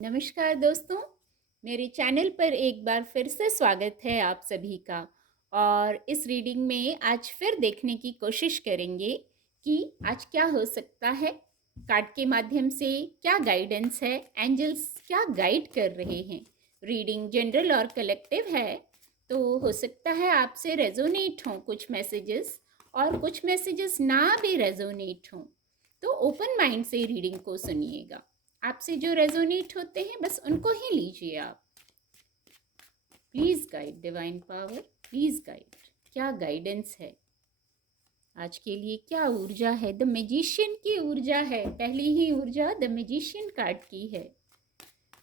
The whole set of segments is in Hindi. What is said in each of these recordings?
नमस्कार दोस्तों, मेरे चैनल पर एक बार फिर से स्वागत है आप सभी का। और इस रीडिंग में आज फिर देखने की कोशिश करेंगे कि आज क्या हो सकता है। कार्ड के माध्यम से क्या गाइडेंस है, एंजल्स क्या गाइड कर रहे हैं। रीडिंग जनरल और कलेक्टिव है, तो हो सकता है आपसे रेजोनेट हों कुछ मैसेजेस और कुछ मैसेजेस ना भी रेजोनेट हों। तो ओपन माइंड से रीडिंग को सुनिएगा। आपसे जो रेजोनेट होते हैं बस उनको ही लीजिए आप। Please guide divine power, please guide. क्या गाइडेंस है आज के लिए, क्या ऊर्जा है। द मैजिशियन की ऊर्जा है, पहली ही ऊर्जा द मैजिशियन कार्ड की है।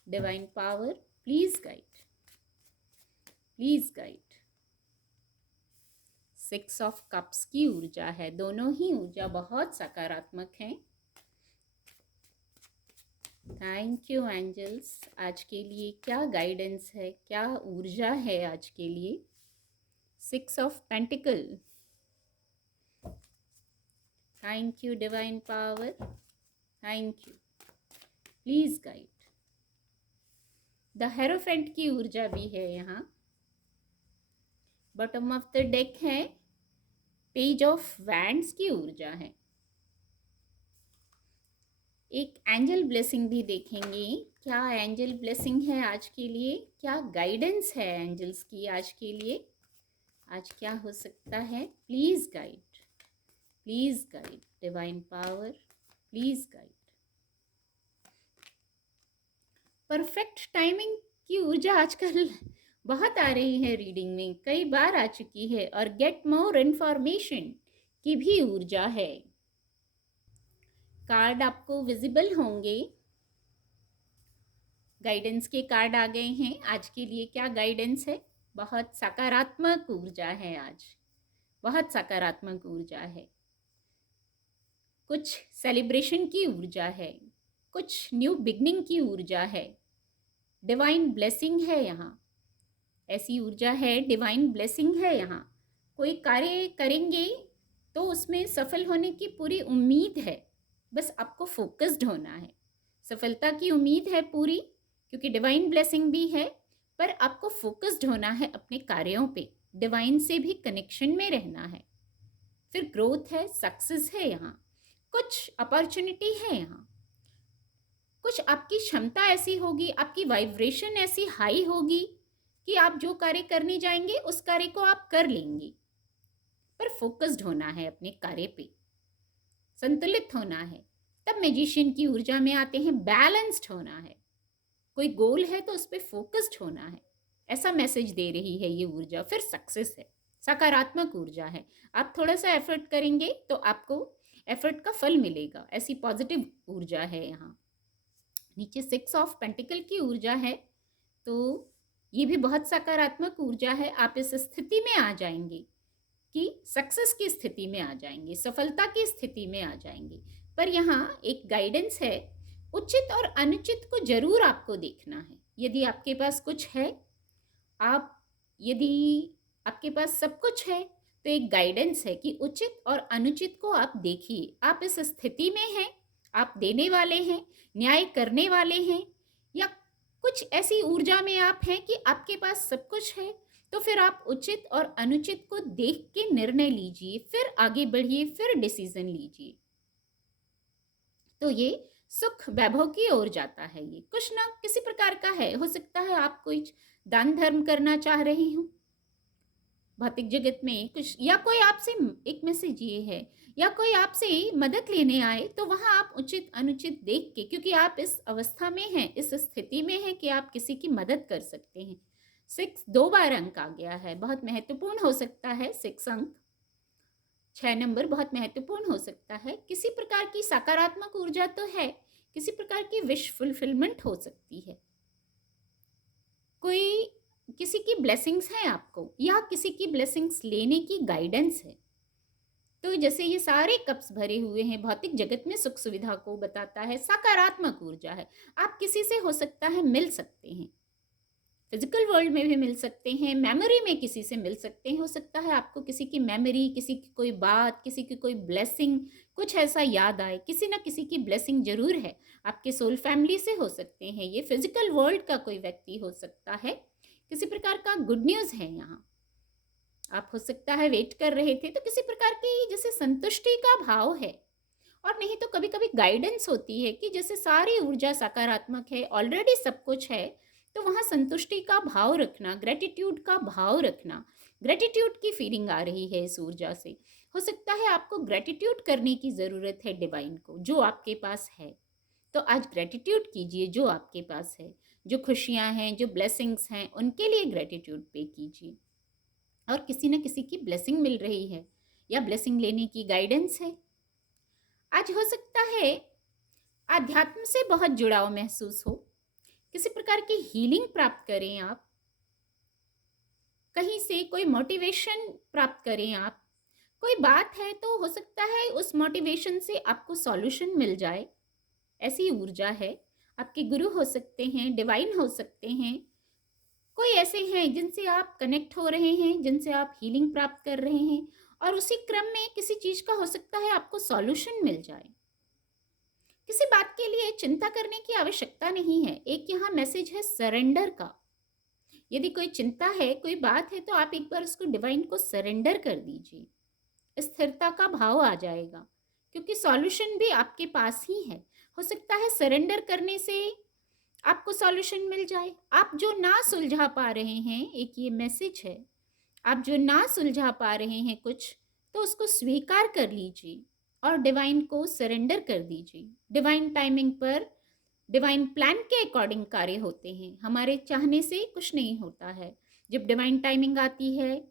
Divine power please guide, please guide. 6 of cups की ऊर्जा है, दोनों ही ऊर्जा बहुत सकारात्मक हैं। Thank you angels. आज के लिए क्या गाइडेंस है, क्या ऊर्जा है आज के लिए। 6 of pentacle. Thank you divine power, thank you, please guide. The hierophant की ऊर्जा भी है यहाँ। बॉटम ऑफ द डेक है पेज ऑफ वैंड्स की ऊर्जा है। एक एंजल ब्लेसिंग भी देखेंगे, क्या एंजल ब्लेसिंग है आज के लिए, क्या गाइडेंस है एंजल्स की आज के लिए। आज क्या हो सकता है, please guide, please guide divine power, please guide. Perfect timing की ऊर्जा आजकल बहुत आ रही है, रीडिंग में कई बार आ चुकी है। और गेट मोर इंफॉर्मेशन की भी ऊर्जा है। कार्ड आपको विजिबल होंगे, गाइडेंस के कार्ड आ गए हैं। आज के लिए क्या गाइडेंस है, बहुत सकारात्मक ऊर्जा है आज, बहुत सकारात्मक ऊर्जा है। कुछ सेलिब्रेशन की ऊर्जा है, कुछ न्यू बिगनिंग की ऊर्जा है। डिवाइन ब्लेसिंग है यहाँ, ऐसी ऊर्जा है, डिवाइन ब्लेसिंग है यहाँ। कोई कार्य करेंगे तो उसमें सफल होने की पूरी उम्मीद है, बस आपको फोकस्ड होना है। सफलता की उम्मीद है पूरी, क्योंकि डिवाइन ब्लेसिंग भी है, पर आपको फोकस्ड होना है अपने कार्यों पे, डिवाइन से भी कनेक्शन में रहना है। फिर ग्रोथ है, सक्सेस है यहाँ, कुछ अपॉर्चुनिटी है यहाँ। कुछ आपकी क्षमता ऐसी होगी, आपकी वाइब्रेशन ऐसी हाई होगी कि आप जो कार्य करने जाएंगे उस कार्य को आप कर लेंगे। पर फोकस्ड होना है अपने कार्य पे, संतुलित होना है। तब मैजिशियन की ऊर्जा में आते हैं, बैलेंस्ड होना है। कोई गोल है तो उस पर फोकस्ड होना है, ऐसा मैसेज दे रही है ये ऊर्जा। फिर सक्सेस है, सकारात्मक ऊर्जा है। आप थोड़ा सा एफर्ट करेंगे तो आपको एफर्ट का फल मिलेगा, ऐसी पॉजिटिव ऊर्जा है यहाँ। नीचे 6 ऑफ पेंटिकल की ऊर्जा है, तो ये भी बहुत सकारात्मक ऊर्जा है। आप इस स्थिति में आ जाएंगे कि सक्सेस की स्थिति में आ जाएंगे, सफलता की स्थिति में आ जाएंगे। पर यहाँ एक गाइडेंस है, उचित और अनुचित को जरूर आपको देखना है। यदि आपके पास कुछ है, यदि आपके पास सब कुछ है, तो एक गाइडेंस है कि उचित और अनुचित को आप देखिए। आप इस स्थिति में हैं, आप देने वाले हैं, न्याय करने वाले हैं, या कुछ ऐसी ऊर्जा में आप हैं कि आपके पास सब कुछ है, तो फिर आप उचित और अनुचित को देख के निर्णय लीजिए, फिर आगे बढ़िए, फिर डिसीजन लीजिए। तो ये सुख वैभव की ओर जाता है। ये कुछ ना किसी प्रकार का है, हो सकता है आप कोई दान धर्म करना चाह रहे हो भौतिक जगत में कुछ, या कोई आपसे एक मैसेज ये है, या कोई आपसे मदद लेने आए, तो वहां आप उचित अनुचित देख के, क्योंकि आप इस अवस्था में हैं, इस स्थिति में हैं कि आप किसी की मदद कर सकते हैं। 6 2 बार अंक आ गया है, बहुत महत्वपूर्ण हो सकता है 6 अंक। 6 नंबर बहुत महत्वपूर्ण हो सकता है। किसी प्रकार की सकारात्मक ऊर्जा तो है, किसी प्रकार की विश फुलफिलमेंट हो सकती है। कोई किसी की ब्लेसिंग्स है आपको, या किसी की ब्लेसिंग्स लेने की गाइडेंस है। तो जैसे ये सारे कप्स भरे हुए हैं, भौतिक जगत में सुख सुविधा को बताता है, सकारात्मक ऊर्जा है। आप किसी से हो सकता है मिल सकते हैं, फिजिकल वर्ल्ड में भी मिल सकते हैं, मेमोरी में किसी से मिल सकते हैं। हो सकता है आपको किसी की मेमोरी, किसी की कोई बात, किसी की कोई ब्लेसिंग, कुछ ऐसा याद आए। किसी ना किसी की ब्लेसिंग ज़रूर है। आपके सोल फैमिली से हो सकते हैं, ये फिजिकल वर्ल्ड का कोई व्यक्ति हो सकता है। किसी प्रकार का गुड न्यूज़ है यहाँ। आप हो सकता है वेट कर रहे थे, तो किसी प्रकार की जैसे संतुष्टि का भाव है। और नहीं तो कभी कभी गाइडेंस होती है कि जैसे सारी ऊर्जा सकारात्मक है, ऑलरेडी सब कुछ है, तो वहाँ संतुष्टि का भाव रखना, ग्रेटिट्यूड का भाव रखना, ग्रेटिट्यूड की फीलिंग आ रही है इस ऊर्जा से। हो सकता है आपको ग्रेटिट्यूड करने की ज़रूरत है डिवाइन को, जो आपके पास है। तो आज ग्रेटिट्यूड कीजिए जो आपके पास है। जो खुशियाँ हैं, जो ब्लेसिंग्स हैं, उनके लिए ग्रेटिट्यूड पे कीजिए। और किसी न किसी की ब्लेसिंग मिल रही है या ब्लेसिंग लेने की गाइडेंस है। आज हो सकता है आध्यात्म से बहुत जुड़ाव महसूस हो, किसी प्रकार की हीलिंग प्राप्त करें आप, कहीं से कोई मोटिवेशन प्राप्त करें आप। कोई बात है तो हो सकता है उस मोटिवेशन से आपको सॉल्यूशन मिल जाए, ऐसी ऊर्जा है। आपके गुरु हो सकते हैं, डिवाइन हो सकते हैं, कोई ऐसे हैं जिनसे आप कनेक्ट हो रहे हैं, जिनसे आप हीलिंग प्राप्त कर रहे हैं, और उसी क्रम में किसी चीज़ का हो सकता है आपको सॉल्यूशन मिल जाए। किसी बात के लिए चिंता करने की आवश्यकता नहीं है। एक यहाँ मैसेज है सरेंडर का। यदि कोई चिंता है, कोई बात है, तो आप एक बार उसको डिवाइन को सरेंडर कर दीजिए। स्थिरता का भाव आ जाएगा, क्योंकि सॉल्यूशन भी आपके पास ही है। हो सकता है सरेंडर करने से आपको सॉल्यूशन मिल जाए। आप जो ना सुलझा पा रहे हैं, एक ये मैसेज है, आप जो ना सुलझा पा रहे हैं कुछ, तो उसको स्वीकार कर लीजिए और डिवाइन को सरेंडर कर दीजिए। डिवाइन टाइमिंग पर, डिवाइन प्लान के अकॉर्डिंग कार्य होते हैं। हमारे चाहने से कुछ नहीं होता है। जब डिवाइन टाइमिंग आती है,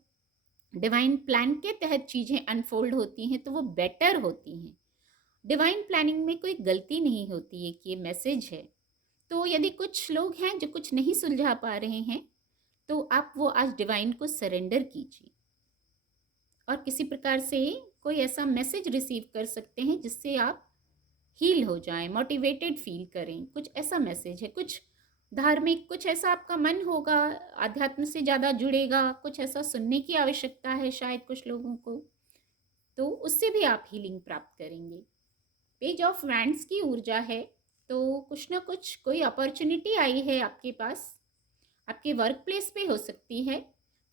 डिवाइन प्लान के तहत चीज़ें अनफोल्ड होती हैं, तो वो बेटर होती हैं। डिवाइन प्लानिंग में कोई गलती नहीं होती है कि ये मैसेज है। तो यदि कुछ लोग हैं जो कुछ नहीं सुलझा पा रहे हैं, तो आप वो आज डिवाइन को सरेंडर कीजिए और किसी प्रकार से कोई ऐसा मैसेज रिसीव कर सकते हैं जिससे आप हील हो जाएं, मोटिवेटेड फील करें। कुछ ऐसा मैसेज है, कुछ धार्मिक, कुछ ऐसा आपका मन होगा, आध्यात्म से ज़्यादा जुड़ेगा, कुछ ऐसा सुनने की आवश्यकता है शायद कुछ लोगों को, तो उससे भी आप हीलिंग प्राप्त करेंगे। पेज ऑफ वैंड्स की ऊर्जा है, तो कुछ ना कुछ कोई अपॉर्चुनिटी आई है आपके पास। आपके वर्क प्लेस पे हो सकती है,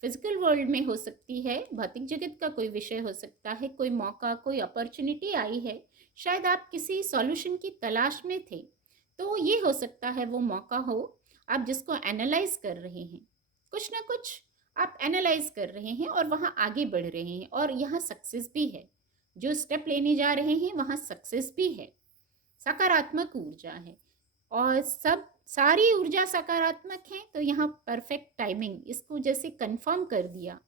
फिजिकल वर्ल्ड में हो सकती है, भौतिक जगत का कोई विषय हो सकता है। कोई मौका, कोई अपॉर्चुनिटी आई है। शायद आप किसी सॉल्यूशन की तलाश में थे, तो ये हो सकता है वो मौका हो, आप जिसको एनालाइज कर रहे हैं। कुछ ना कुछ आप एनालाइज कर रहे हैं और वहाँ आगे बढ़ रहे हैं, और यहाँ सक्सेस भी है। जो स्टेप लेने जा रहे हैं वहाँ सक्सेस भी है। सकारात्मक ऊर्जा है और सब सारी ऊर्जा सकारात्मक है। तो यहाँ परफेक्ट टाइमिंग, इसको जैसे कंफर्म कर दिया।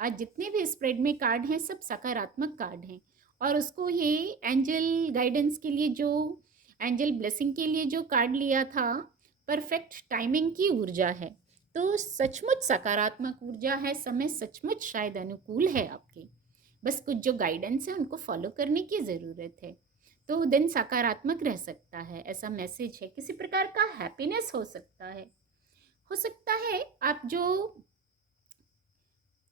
आज जितने भी स्प्रेड में कार्ड हैं सब सकारात्मक कार्ड हैं, और उसको ये एंजल गाइडेंस के लिए, जो एंजल ब्लेसिंग के लिए जो कार्ड लिया था, परफेक्ट टाइमिंग की ऊर्जा है। तो सचमुच सकारात्मक ऊर्जा है। समय सचमुच शायद अनुकूल है आपके, बस कुछ जो गाइडेंस है उनको फॉलो करने की ज़रूरत है। तो दिन सकारात्मक रह सकता है, ऐसा मैसेज है। किसी प्रकार का हैप्पीनेस हो सकता है। हो सकता है आप जो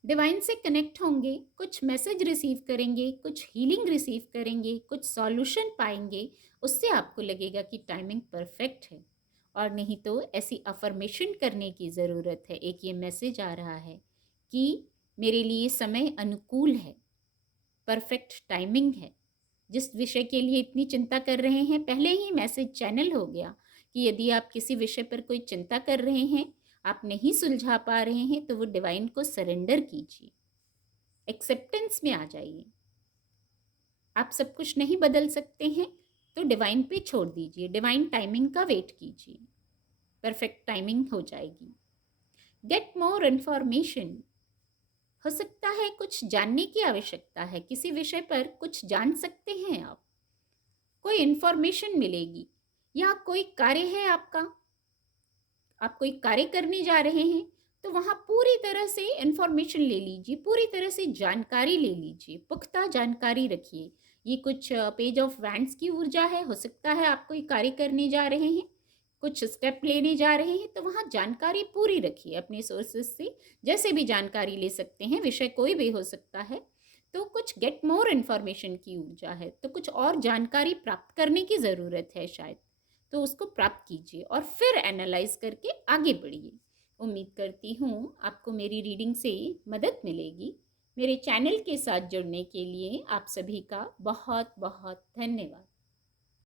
डिवाइन से कनेक्ट होंगे, कुछ मैसेज रिसीव करेंगे, कुछ हीलिंग रिसीव करेंगे, कुछ सॉल्यूशन पाएंगे, उससे आपको लगेगा कि टाइमिंग परफेक्ट है। और नहीं तो ऐसी अफर्मेशन करने की ज़रूरत है। एक ये मैसेज आ रहा है कि मेरे लिए समय अनुकूल है, परफेक्ट टाइमिंग है। जिस विषय के लिए इतनी चिंता कर रहे हैं, पहले ही मैसेज चैनल हो गया कि यदि आप किसी विषय पर कोई चिंता कर रहे हैं, आप नहीं सुलझा पा रहे हैं, तो वो डिवाइन को सरेंडर कीजिए, एक्सेप्टेंस में आ जाइए। आप सब कुछ नहीं बदल सकते हैं, तो डिवाइन पे छोड़ दीजिए, डिवाइन टाइमिंग का वेट कीजिए, परफेक्ट टाइमिंग हो जाएगी। गेट मोर इन्फॉर्मेशन, हो सकता है कुछ जानने की आवश्यकता है, किसी विषय पर कुछ जान सकते हैं आप, कोई इन्फॉर्मेशन मिलेगी। या कोई कार्य है आपका, आप कोई कार्य करने जा रहे हैं, तो वहाँ पूरी तरह से इन्फॉर्मेशन ले लीजिए, पूरी तरह से जानकारी ले लीजिए, पुख्ता जानकारी रखिए। ये कुछ पेज ऑफ वैंड्स की ऊर्जा है। हो सकता है आप कोई कार्य करने जा रहे हैं, कुछ स्टेप लेने जा रहे हैं तो वहाँ जानकारी पूरी रखिए अपने सोर्सेस से, जैसे भी जानकारी ले सकते हैं, विषय कोई भी हो सकता है। तो कुछ गेट मोर इन्फॉर्मेशन की ऊर्जा है, तो कुछ और जानकारी प्राप्त करने की ज़रूरत है शायद, तो उसको प्राप्त कीजिए और फिर एनालाइज करके आगे बढ़िए। उम्मीद करती हूँ आपको मेरी रीडिंग से मदद मिलेगी। मेरे चैनल के साथ जुड़ने के लिए आप सभी का बहुत बहुत धन्यवाद।